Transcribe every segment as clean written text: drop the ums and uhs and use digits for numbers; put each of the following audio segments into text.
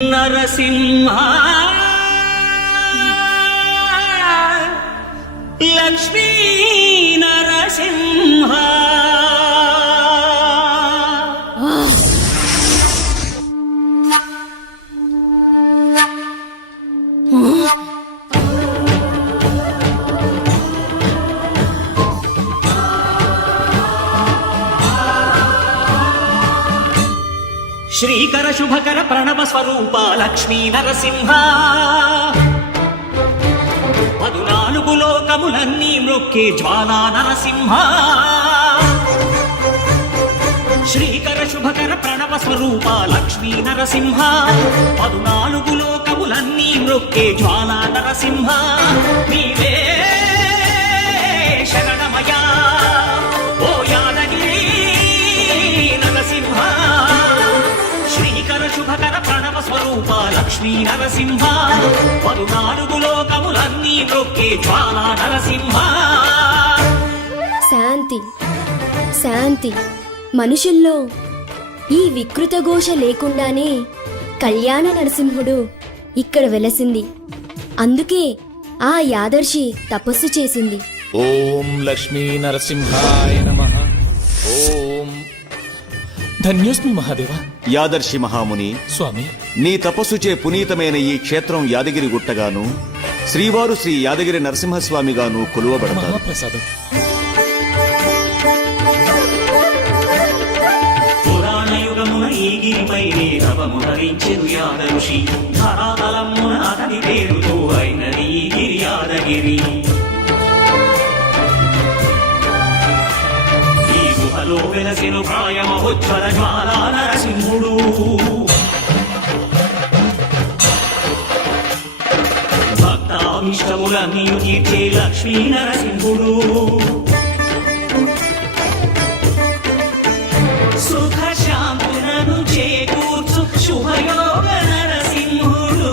నరసింహ లక్ష్మీ నరసింహ శ్రీకర శుభకర ప్రణవ స్వరూప లక్ష్మీ నరసింహ 14 లోకములన్నీ మ్రొక్కే జ్వాలా నరసింహ శ్రీకర శుభకర ప్రణవ స్వరూప లక్ష్మీ నరసింహ 14 లోకములన్నీ మ్రొక్కే జ్వాలా నరసింహ నీవే శరణమయా ఓ యాదగిరి నరసింహ శ్రీకర శుభకర ప్రణవ స్వరూప లక్ష్మీ నరసింహ 14 లోకములన్నీ మ్రొక్కే జ్వాలా నరసింహ. శాంతి శాంతి మనుషుల్లో ఈ వికృత ఘోష లేకుండానే కళ్యాణ నరసింహుడు ఇక్కడ వెలసింది. అందుకే ఆ యాదర్శి తపస్సు చేసింది. ఓం లక్ష్మీ నరసింహాయ నమః. ఓం ధన్యోస్మి మహాదేవ. యాదర్శి మహాముని స్వామి, నీ తపస్సుచే పునీతమైన ఈ క్షేత్రం యాదగిరి గుట్టగాను శ్రీవారు శ్రీ యాదగిరి నరసింహస్వామిగాను కొలువబడతారు. మహాప్రసాదం. పురాణయుగమున ఈ గిరిపైనే రవము ధరించెను యాదఋషి ధరాతలమున అతని పేరుతో అయినది ఈ గిరి యాదగిరి. ఈ గుహలో వెలసెను ప్రాయమహోజ్వల జ్వాలా నరసింహుడు. భక్తాభిష్టములన్నీ తీర్చే లక్ష్మీ నరసింహుడు. సుఖ శాంతులను చేకూర్చు శుభయోగ నరసింహుడు.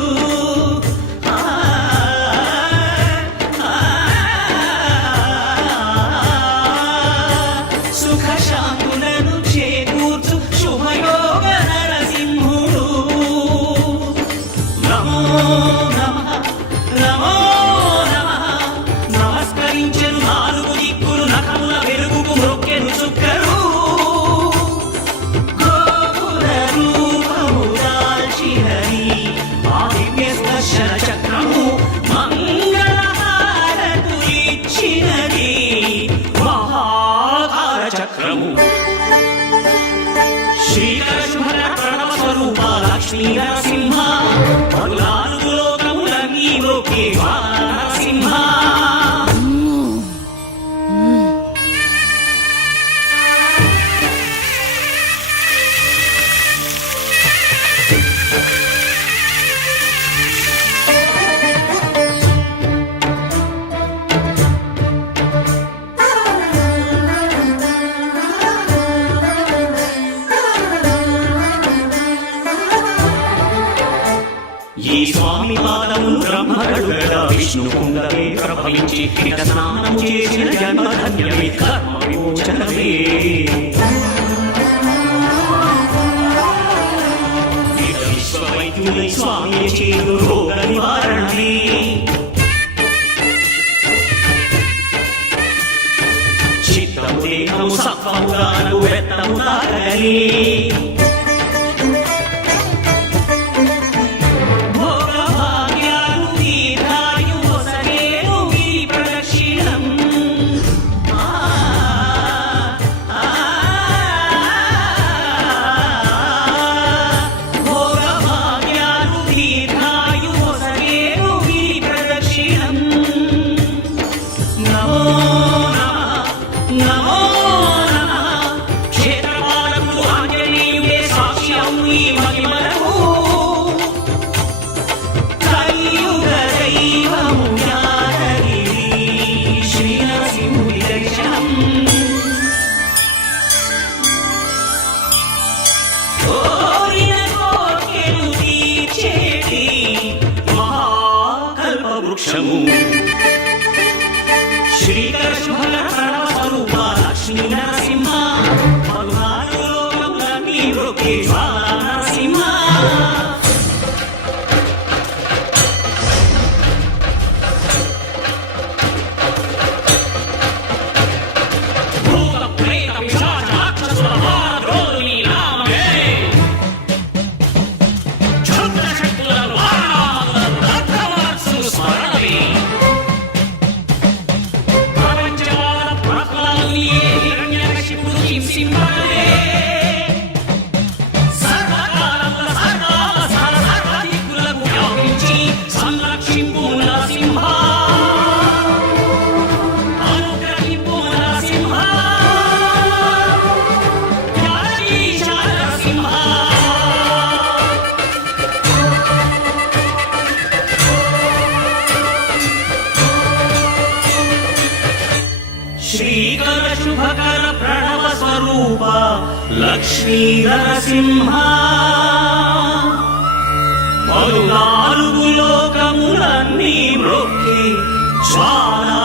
సుఖ శాంతులను చేకూర్చు శుభయోగ నరసింహుడు. నమో నమః నమో నమః. నమస్కరించెను 4 దిక్కులు నఖముల వెలుగుకు మ్రొక్కెను చుక్కరు. చక్రము మంగళహారతులిచ్చినది మహాకార చక్రము. శ్రీకర శుభకర ప్రణవ స్వరూప లక్ష్మీ నరసింహ 14 లోకములన్నీ మ్రొక్కే నరసింహ. ఈ స్వామి పాదములు బ్రహ్మగడుగడ విష్ణు కుండమే ప్రభవించి ఇక స్నానము చేసిన జన్మధన్యమే కర్మ విమోచనమే. ఇక విశ్వవైద్యులై స్వామి చేదు రోగ నివారణమే. చిత్తము దేహము సత్వముగాను వెత్తము తాగలే. నమో నమః. క్షేత్రపాలకుడు ఆంజనేయుడే సాక్ష్యం ఈ మహిమలకు. కలియుగ దైవము యాదగిరి శ్రీ నరసింహుడి దర్శనం. కోరిన కోర్కెలు తీర్చేటి మహాకల్ప వృక్షము. శ్రీకర శుభకర ప్రణవ స్వరూప లక్ష్మీ నరసింహ 14 లోకములన్నీ మ్రొక్కే జ్వాలా నరసింహ. శుభకర ప్రణవ స్వరూప లక్ష్మీ నరసింహ పలునాలుగు లోకములన్నీ మ్రొక్కి జ్వాలా